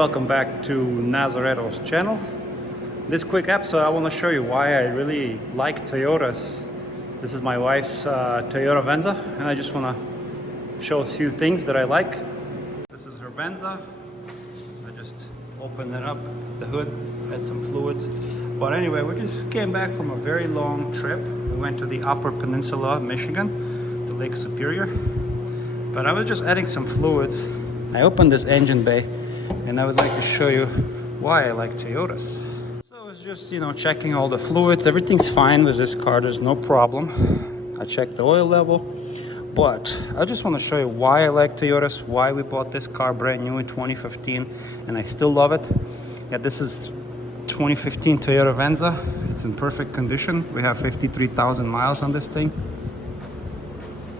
welcome back to Nazarettos channel. This quick episode I want to show you why I really like Toyotas. This is my wife's Toyota Venza, and I just want to show a few things that I like. This is her Venza. I just opened it up, the hood, had some fluids. But anyway, we just came back from a very long trip. We went to the Upper Peninsula of Michigan, to Lake Superior. But I was just adding some fluids. I opened this engine bay, and I would like to show you why I like Toyotas. So I was just, checking all the fluids. Everything's fine with this car, there's no problem. I checked the oil level, but I just want to show you why I like Toyotas, why we bought this car brand new in 2015, and I still love it. Yeah, this is 2015 Toyota Venza. It's in perfect condition. We have 53,000 miles on this thing.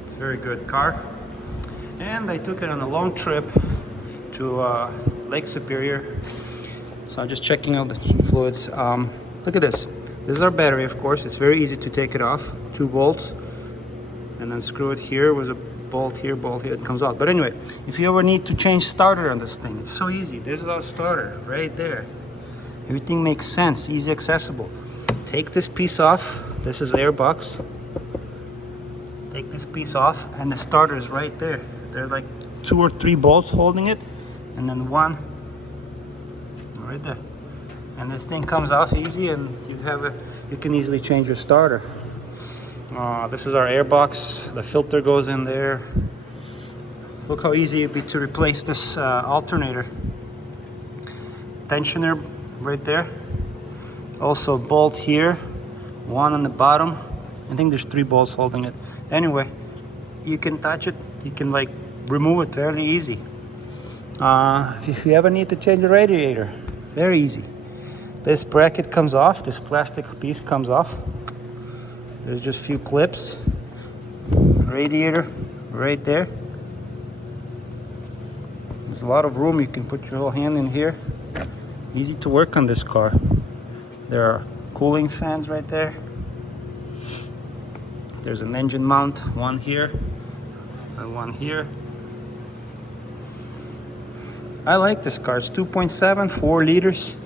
It's a very good car. And I took it on a long trip to Lake Superior. So I'm just checking out the fluids. Look at this. This is our battery, of course. It's very easy to take it off. 2 bolts. And then screw it here with a bolt here, it comes out. But anyway, if you ever need to change starter on this thing, it's so easy. This is our starter right there. Everything makes sense, easy accessible. Take this piece off. This is air box. Take this piece off, and the starter is right there. There are like 2 or 3 bolts holding it, and then one right there. And this thing comes off easy, and you can easily change your starter. This is our air box. The filter goes in there. Look how easy it'd be to replace this alternator. Tensioner right there. Also a bolt here, one on the bottom. I think there's 3 bolts holding it. Anyway, you can touch it, you can remove it fairly easy. If you ever need to change the radiator, very easy. This bracket comes off, this plastic piece comes off. There's just a few clips. Radiator right there. There's a lot of room, you can put your little hand in here. Easy to work on this car. There are cooling fans right there. There's an engine mount, one here and one here. I like this car. It's 2.7, 4 liters.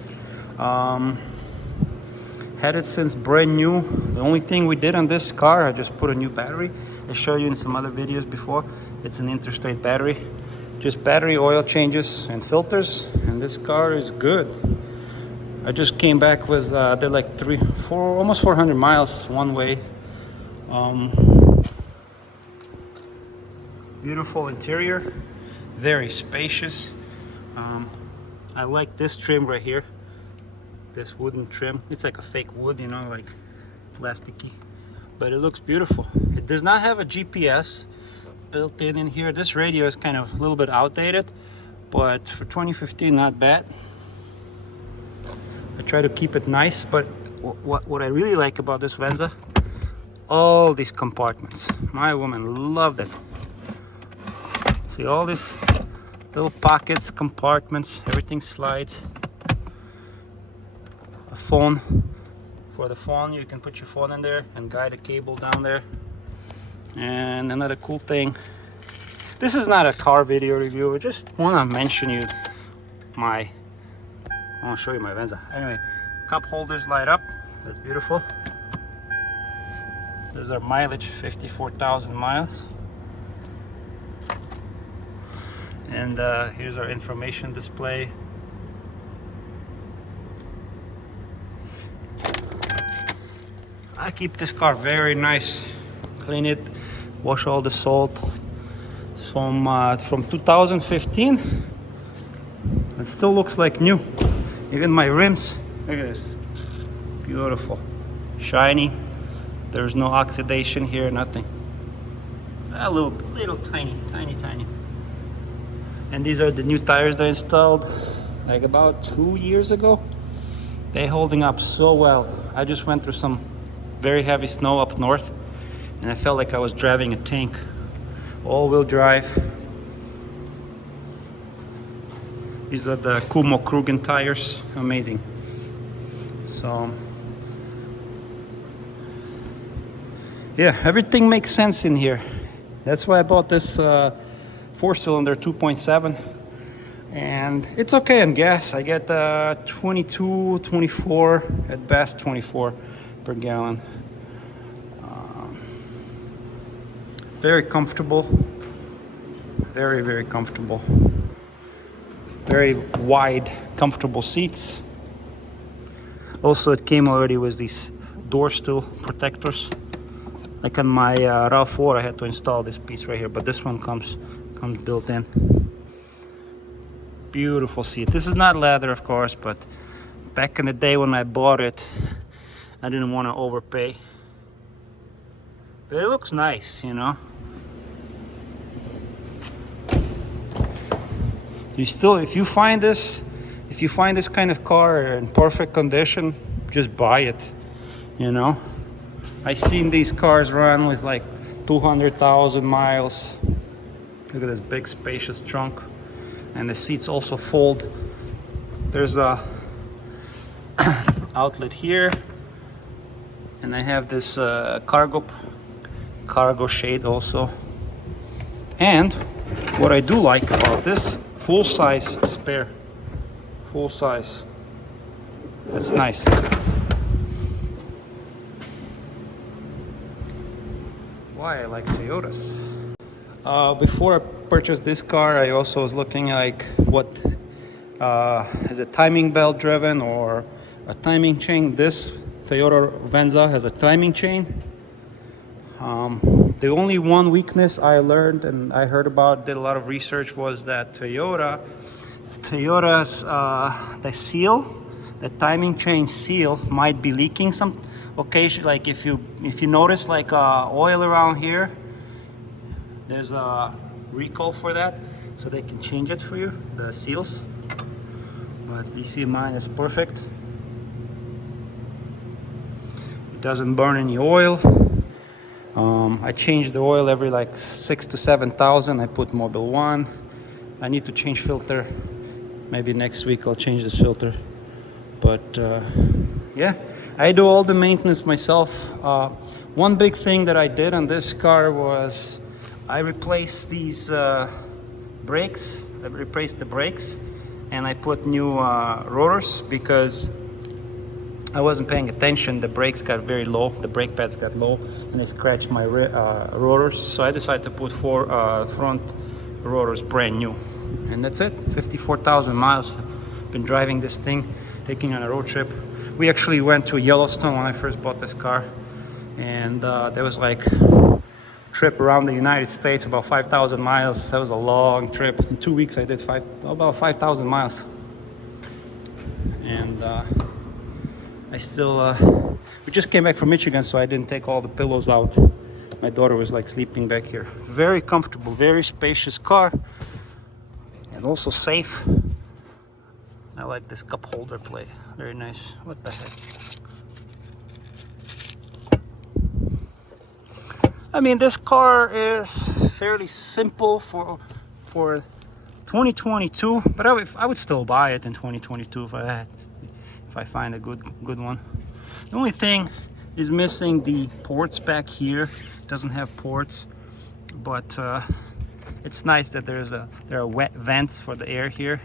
Had it since brand new. The only thing we did on this car, I just put a new battery. I showed you in some other videos before. It's an interstate battery. Just battery, oil changes, and filters, and this car is good. I just came back with, they're like almost 400 miles one way. Beautiful interior, very spacious. I like this trim right here, this wooden trim. It's like a fake wood, like plasticky, but it looks beautiful. It does not have a GPS built in here. This radio is kind of a little bit outdated, but for 2015, not bad. I try to keep it nice, but what I really like about this Venza, all these compartments. My woman loved it. See all these little pockets, compartments, everything slides. A phone. For the phone, you can put your phone in there and guide a cable down there. And another cool thing, this is not a car video review, I just want to mention I want to show you my Venza. Anyway, cup holders light up, that's beautiful. This is our mileage, 54,000 miles. And here's our information display. I keep this car very nice. Clean it, wash all the salt. From 2015. It still looks like new. Even my rims, look at this. Beautiful. Shiny. There's no oxidation here, nothing. A little tiny. And these are the new tires that I installed like about 2 years ago. They're holding up so well. I just went through some very heavy snow up north, and I felt like I was driving a tank. All-wheel drive. These are the Kumo Krugen tires. Amazing. So yeah, everything makes sense in here. That's why I bought this 4-cylinder 2.7. and it's okay on gas. I get 22, 24, at best 24 per gallon. Very comfortable, very comfortable. Very wide, comfortable seats. Also, it came already with these door sill protectors. Like on my RAV4, I had to install this piece right here, but this one comes built in. Beautiful seat. This is not leather, of course, but back in the day when I bought it, I didn't want to overpay. But it looks nice, you know. If you find this kind of car in perfect condition, just buy it, you know. I seen these cars run with like 200,000 miles. Look at this big spacious trunk, and the seats also fold. There's a outlet here, and I have this cargo shade also. And what I do like about this, full-size spare, full size. That's nice. Why I like Toyotas. Before I purchased this car, I also was looking like what has a timing belt driven or a timing chain. This Toyota Venza has a timing chain. The only one weakness I learned and I heard about, did a lot of research, was that Toyota's the seal, the timing chain seal might be leaking some occasion. Like if you notice like oil around here, there's a recall for that, so they can change it for you, the seals. But you see mine is perfect. It doesn't burn any oil. I change the oil every like 6,000 to 7,000. I put Mobil 1. I need to change filter. Maybe next week I'll change this filter. But yeah, I do all the maintenance myself. One big thing that I did on this car was I replaced these brakes. I replaced the brakes, and I put new rotors because I wasn't paying attention. The brakes got very low, the brake pads got low, and they scratched my rotors. So I decided to put 4 front rotors brand new, and that's it. 54,000 miles. Been driving this thing, taking on a road trip. We actually went to Yellowstone when I first bought this car, and there was like a trip around the United States, about 5,000 miles. That was a long trip. In 2 weeks I did about 5,000 miles. And I still we just came back from Michigan, so I didn't take all the pillows out. My daughter was like sleeping back here. Very comfortable, very spacious car, and also safe. I like this cup holder plate, very nice. What the heck? I mean, this car is fairly simple for 2022, but I would still buy it in 2022 if I find a good one. The only thing is missing the ports back here. It doesn't have ports, but it's nice that there are wet vents for the air here.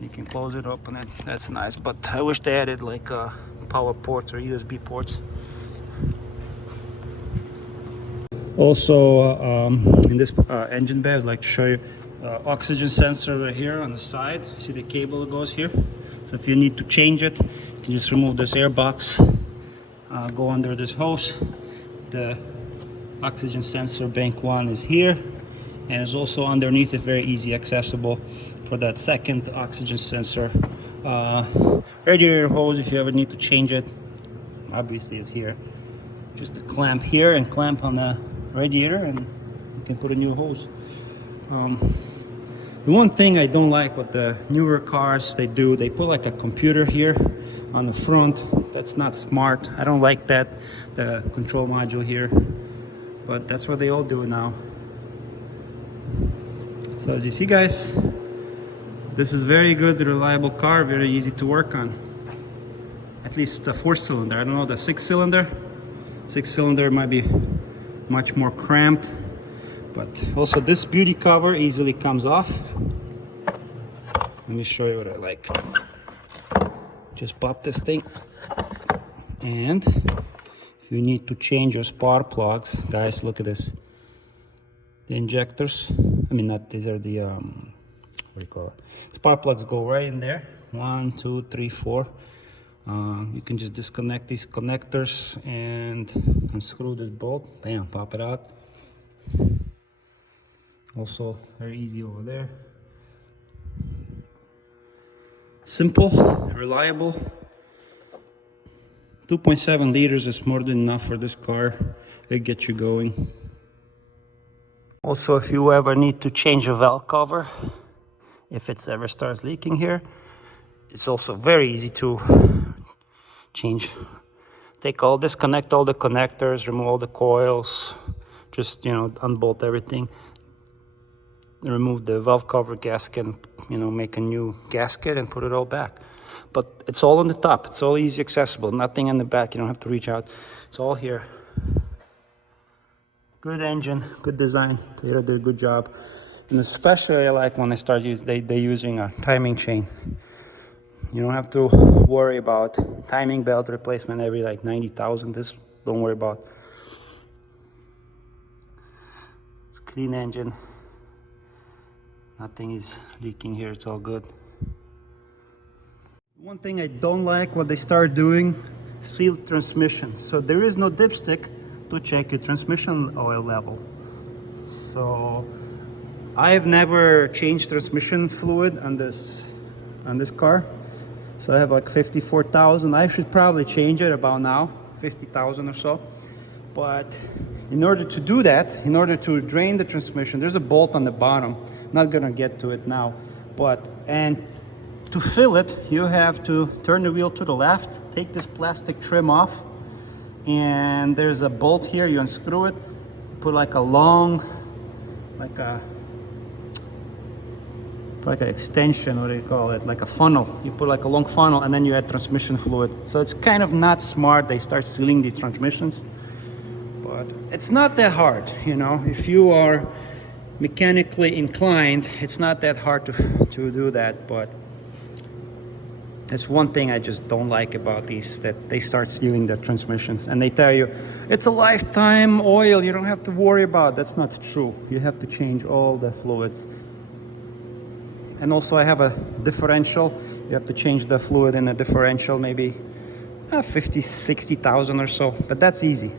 You can close it, open it. That's nice, but I wish they added like power ports or USB ports. Also, in this engine bay, I'd like to show you oxygen sensor right here on the side. See the cable that goes here? So if you need to change it, you can just remove this air box, go under this hose. The oxygen sensor bank 1 is here, and it's also underneath it, very easy accessible for that second oxygen sensor. Radiator hose, if you ever need to change it, obviously is here. Just a clamp here and clamp on the radiator, and you can put a new hose. The one thing I don't like what the newer cars they put like a computer here on the front. That's not smart. I don't like that, the control module here, but that's what they all do now. So as you see, guys, this is very good, reliable car, very easy to work on. At least the 4-cylinder. I don't know the 6-cylinder. 6-cylinder might be much more cramped, but also this beauty cover easily comes off. Let me show you what I like. Just pop this thing, and if you need to change your spark plugs, guys, look at this. The injectors, I mean, not these are the what do you call it? Spark plugs go right in there. 1, 2, 3, 4. You can just disconnect these connectors and unscrew this bolt. Bam, pop it out. Also very easy over there. Simple, reliable. 2.7 liters is more than enough for this car. It gets you going. Also, if you ever need to change a valve cover, if it ever starts leaking here, it's also very easy to change. Disconnect all the connectors, remove all the coils, just, you know, unbolt everything, remove the valve cover gasket, you know, make a new gasket and put it all back. But it's all on the top, it's all easy accessible, nothing in the back, you don't have to reach out, it's all here. Good engine, good design, Toyota did a good job. And especially I like when they're using a timing chain. You don't have to worry about timing belt replacement every like 90,000. This don't worry about. It's a clean engine. Nothing is leaking here. It's all good. One thing I don't like what they start doing, sealed transmissions. So there is no dipstick to check your transmission oil level. So I've never changed transmission fluid on this car. So I have like 54,000. I should probably change it about now, 50,000 or so. But in order to do that, in order to drain the transmission, there's a bolt on the bottom. Not gonna get to it now, and to fill it, you have to turn the wheel to the left, take this plastic trim off, and there's a bolt here. You unscrew it, put like a long, like an extension, what do you call it, like a funnel. You put like a long funnel and then you add transmission fluid. So it's kind of not smart. They start sealing the transmissions, but it's not that hard, you know. If you are mechanically inclined, it's not that hard to do that. But it's one thing I just don't like about these, that they start sealing the transmissions and they tell you it's a lifetime oil, you don't have to worry about. That's not true. You have to change all the fluids. And also I have a differential. You have to change the fluid in a differential, maybe 50, 60,000 or so, but that's easy.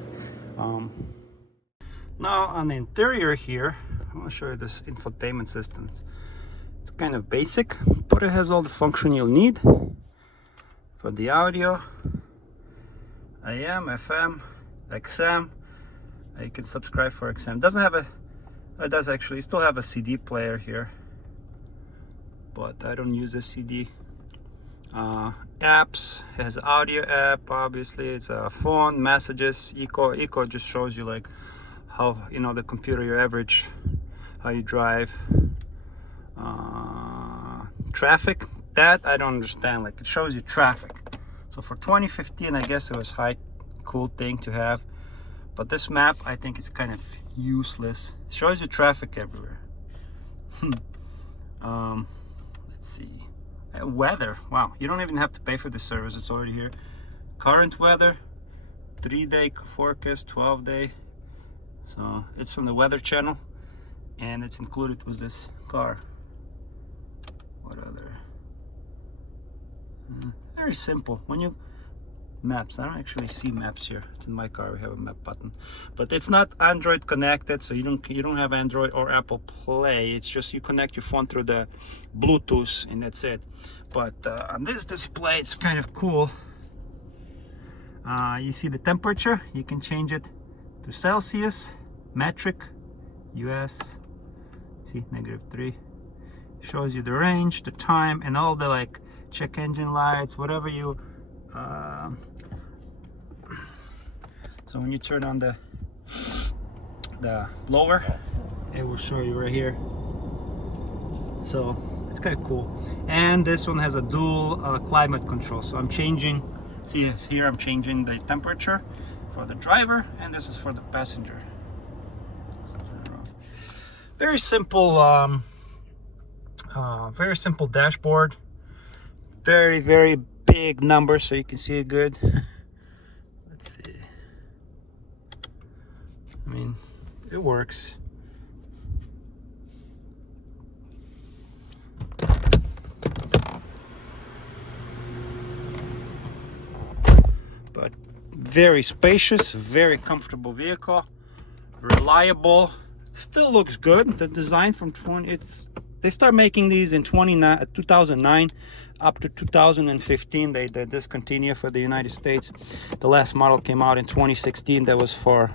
Now on the interior here, I want to show you this infotainment systems. It's kind of basic, but it has all the function you'll need for the audio, AM, FM, XM. You can subscribe for XM. Doesn't have it does actually still have a CD player here, but I don't use a CD. Apps, it has audio app, obviously. It's a phone, messages, eco just shows you like how, you know, the computer, your average, how you drive. Traffic, that I don't understand. Like, it shows you traffic. So for 2015, I guess it was cool thing to have. But this map, I think it's kind of useless. It shows you traffic everywhere. Let's see. Weather, wow, you don't even have to pay for the service, it's already here. Current weather, 3-day forecast, 12-day. So it's from the Weather Channel, and it's included with this car. What other? Very simple. When you maps, I don't actually see maps here. It's in my car. We have a map button, but it's not Android connected, so you don't have Android or Apple Play. It's just you connect your phone through the Bluetooth and that's it. But on this display, it's kind of cool. You see the temperature. You can change it to Celsius, metric, US. See, -3. Shows you the range, the time, and all the like check engine lights, whatever you. So when you turn on the blower, it will show you right here. So it's kind of cool. And this one has a dual climate control. So I'm changing. See here, I'm changing the temperature for the driver, and this is for the passenger. Very simple Very simple dashboard. Very, very big numbers so you can see it good. Let's see. I mean, it works. But very spacious, very comfortable vehicle, reliable, still looks good. The design from they start making these in 2009 up to 2015. They discontinue for the United States. The last model came out in 2016 that was for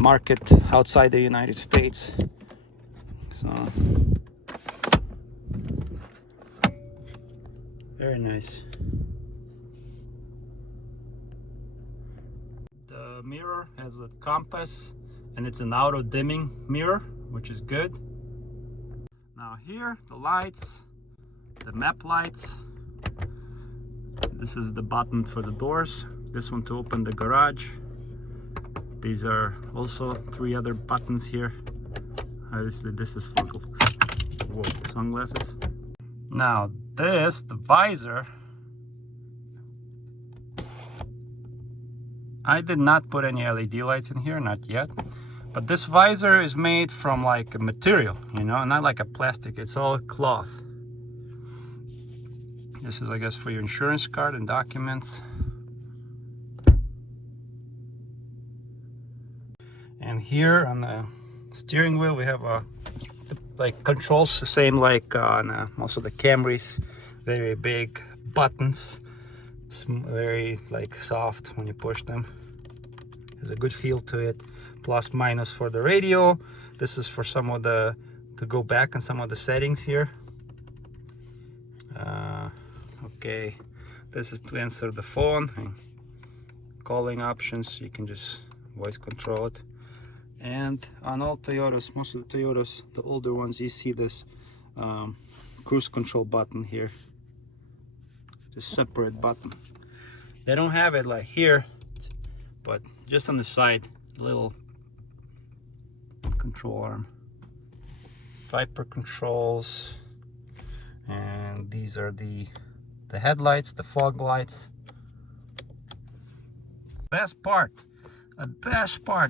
market outside the United States. So very nice. The mirror has a compass and it's an auto dimming mirror, which is good. Now here, the lights, the map lights. This is the button for the doors. This one to open the garage. These are also 3 other buttons here. Obviously this is for sunglasses. Now this, the visor, I did not put any LED lights in here, not yet. But this visor is made from like a material, you know, not like a plastic, it's all cloth. This is, I guess, for your insurance card and documents. And here on the steering wheel we have like controls the same like on most of the Camrys. Very big buttons, very like soft when you push them. There's a good feel to it. Plus minus for the radio. This is for some of the, to go back on some of the settings here. Okay, this is to answer the phone and calling options. You can just voice control it. And on all Toyotas, most of the Toyotas, the older ones, you see this cruise control button here. Just separate button. They don't have it like here, but just on the side, little control arm. Viper controls, and these are the headlights, the fog lights. Best part,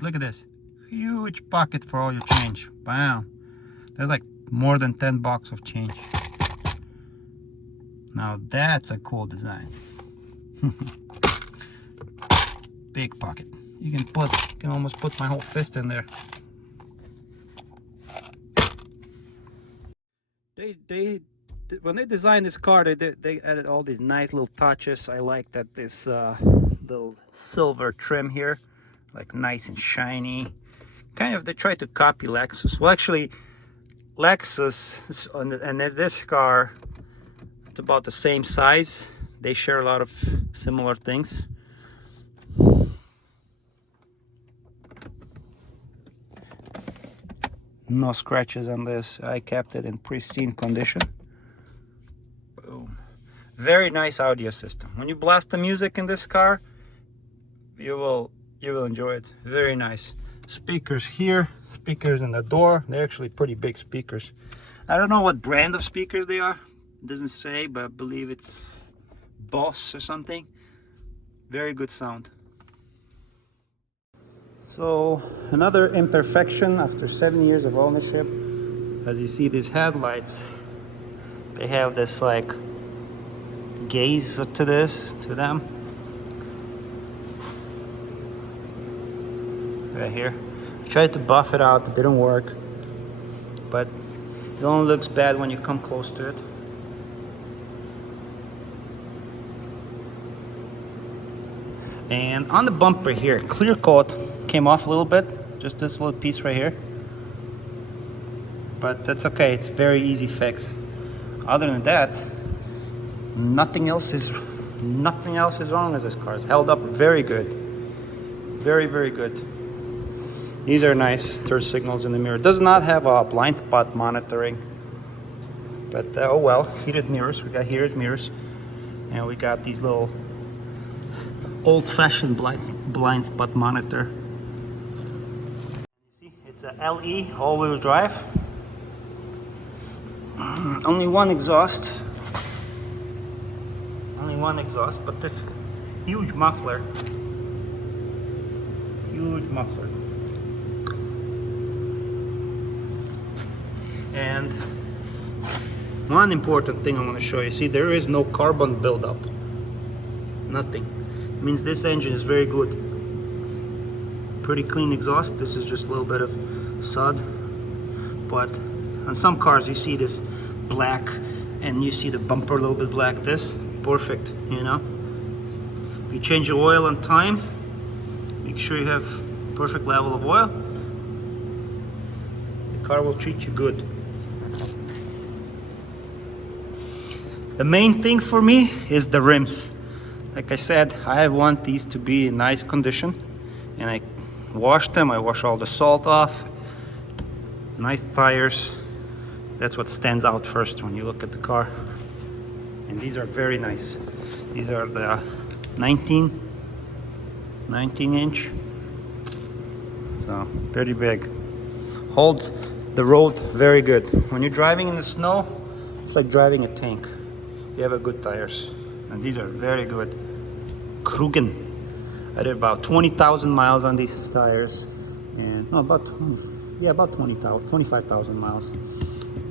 look at this. Huge pocket for all your change. Wow, there's like more than 10 bucks of change. Now that's a cool design. Big pocket. You can almost put my whole fist in there. When they designed this car, they added all these nice little touches. I like that this little silver trim here, like nice and shiny. Kind of, they tried to copy Lexus. Well, actually, Lexus and this car, it's about the same size. They share a lot of similar things. No scratches on this. I kept it in pristine condition. Boom. Very nice audio system. When you blast the music in this car, you will enjoy it. Very nice. Speakers here, speakers in the door. They're actually pretty big speakers. I don't know what brand of speakers they are. It doesn't say, but I believe it's Boss or something. Very good sound. So another imperfection after 7 years of ownership. As you see, these headlights, they have this like gaze to them. Right here. I tried to buff it out, it didn't work. But it only looks bad when you come close to it. And on the bumper here, clear coat came off a little bit, just this little piece right here. But that's okay, it's very easy fix. Other than that, nothing else is wrong with this car. It's held up very good. Very, very good. These are nice turn signals in the mirror. It does not have a blind spot monitoring. But oh well, heated mirrors. We got heated mirrors. And we got these little old-fashioned blind spot monitor. See, it's a LE all-wheel drive. Only one exhaust. Only one exhaust, but this huge muffler. Huge muffler. And one important thing I want to show you. See, there is no carbon buildup. Nothing. It means this engine is very good. Pretty clean exhaust. This is just a little bit of sod. But on some cars you see this black and you see the bumper a little bit black. This, perfect, you know. If you change the oil on time, make sure you have perfect level of oil. The car will treat you good. The main thing for me is the rims. Like I said, I want these to be in nice condition, and I wash them. I wash all the salt off. Nice tires. That's what stands out first when you look at the car. And these are very nice. These are the 19 inch. So pretty big. Holds the road very good. When you're driving in the snow, it's like driving a tank. You have a good tires, and these are very good. Krugen. I did about 20,000 miles on these tires, and no, about 25,000 miles.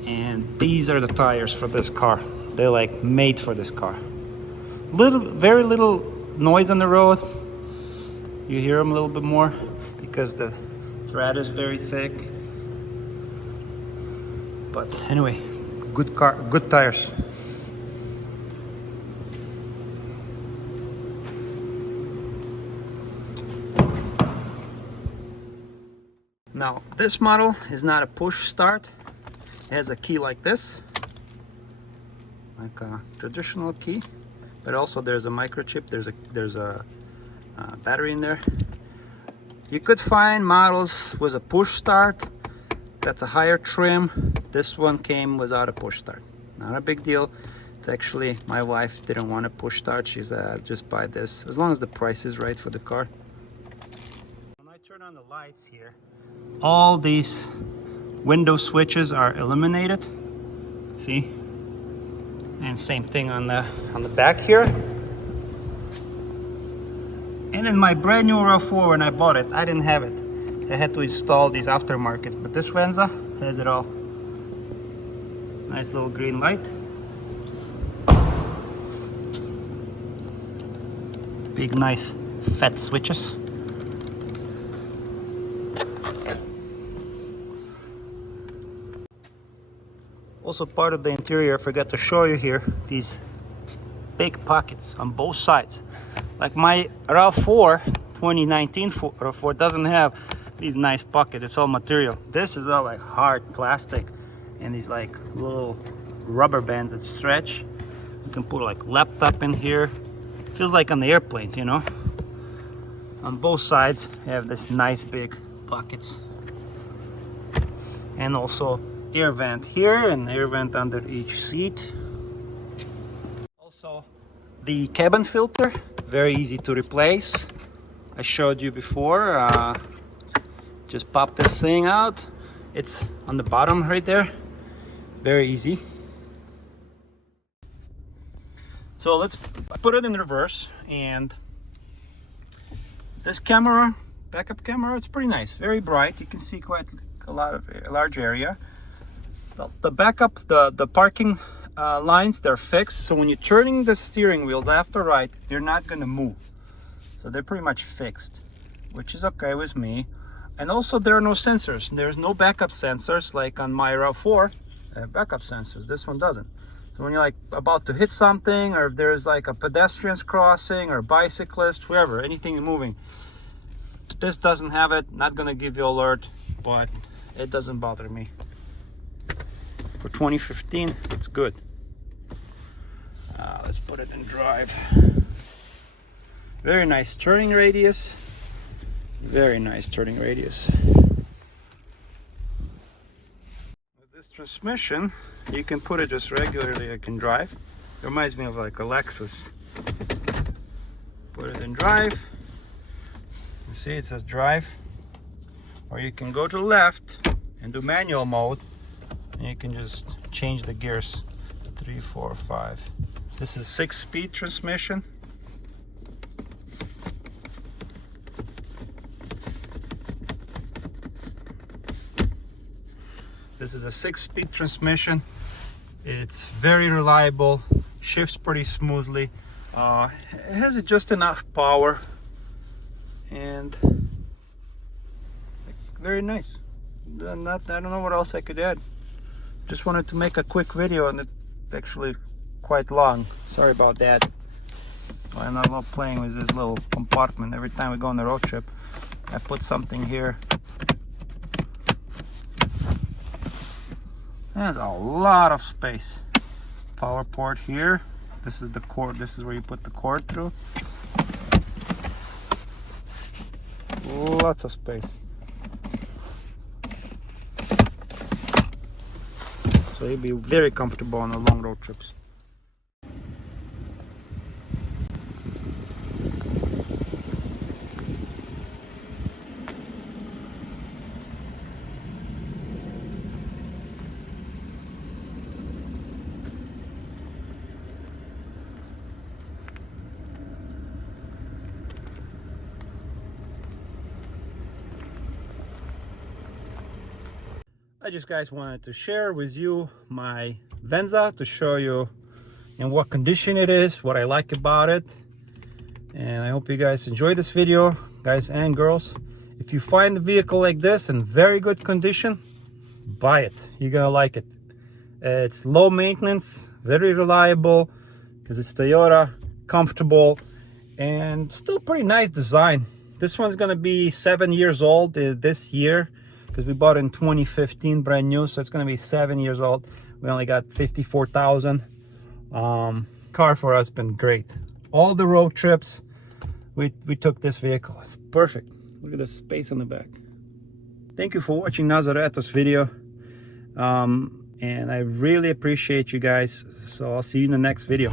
And these are the tires for this car. They're like made for this car. Very little noise on the road. You hear them a little bit more because the thread is very thick. But anyway, good car, good tires. Now, this model is not a push start. It has a key like this, like a traditional key, but also there's a microchip. There's a battery in there. You could find models with a push start. That's a higher trim. This one came without a push start. Not a big deal. It's actually, my wife didn't want a push start. She said, just buy this, as long as the price is right for the car. When I turn on the lights here, all these window switches are eliminated. See? And same thing on the back here. And in my brand new RAV4, when I bought it, I didn't have it. I had to install these aftermarkets, but this Venza has it all. Nice little green light. Big nice fat switches. Also part of the interior, I forgot to show you here, these big pockets on both sides. Like my RAV4 2019 RAV4 doesn't have these nice pockets. It's all material. This is all like hard plastic and these like little rubber bands that stretch. You can put like laptop in here. Feels like on the airplanes, you know. On both sides you have this nice big pockets. And also air vent here and air vent under each seat. Also the cabin filter, very easy to replace. I showed you before. Just pop this thing out. It's on the bottom right there. Very easy. So let's put it in reverse, and this camera, backup camera, it's pretty nice, very bright. You can see quite a large area. The backup, the parking lines, they're fixed, so when you're turning the steering wheel left or right, they're not going to move. So they're pretty much fixed, which is okay with me. And also there are no sensors. There's no backup sensors like on my RAV4. Backup sensors. This one doesn't. So when you're like about to hit something, or if there's like a pedestrians crossing or bicyclist, whoever, anything moving, this doesn't have it. Not gonna give you alert, but it doesn't bother me. For 2015, it's good. Let's put it in drive. Very nice turning radius. Very nice turning radius. With this transmission, you can put it just regularly. I can drive. It reminds me of like a Lexus. Put it in drive. You see it says drive. Or you can go to the left and do manual mode. and you can just change the gears. 3, 4, 5. This is 6-speed transmission. This is a 6-speed transmission. It's very reliable, shifts pretty smoothly. It has just enough power, and very nice. I don't know what else I could add. Just wanted to make a quick video, and it's actually quite long. Sorry about that. I'm not love playing with this little compartment. Every time we go on the road trip, I put something here. There's a lot of space. Power port here. This is the cord. This is where you put the cord through. Lots of space. So you'll be very comfortable on the long road trips. I just guys wanted to share with you my Venza, to show you in what condition it is, what I like about it. And I hope you guys enjoy this video, guys and girls. If you find a vehicle like this in very good condition, buy it. You're gonna like it. It's low maintenance, very reliable, because it's Toyota, comfortable, and still pretty nice design. This one's gonna be 7 years old this year, because we bought it in 2015 brand new, so it's going to be 7 years old. We only got 54,000. Car for us been great. All the road trips we took this vehicle. It's perfect. Look at the space on the back. Thank you for watching Nazarettos video, and I really appreciate you guys. So I'll see you in the next video.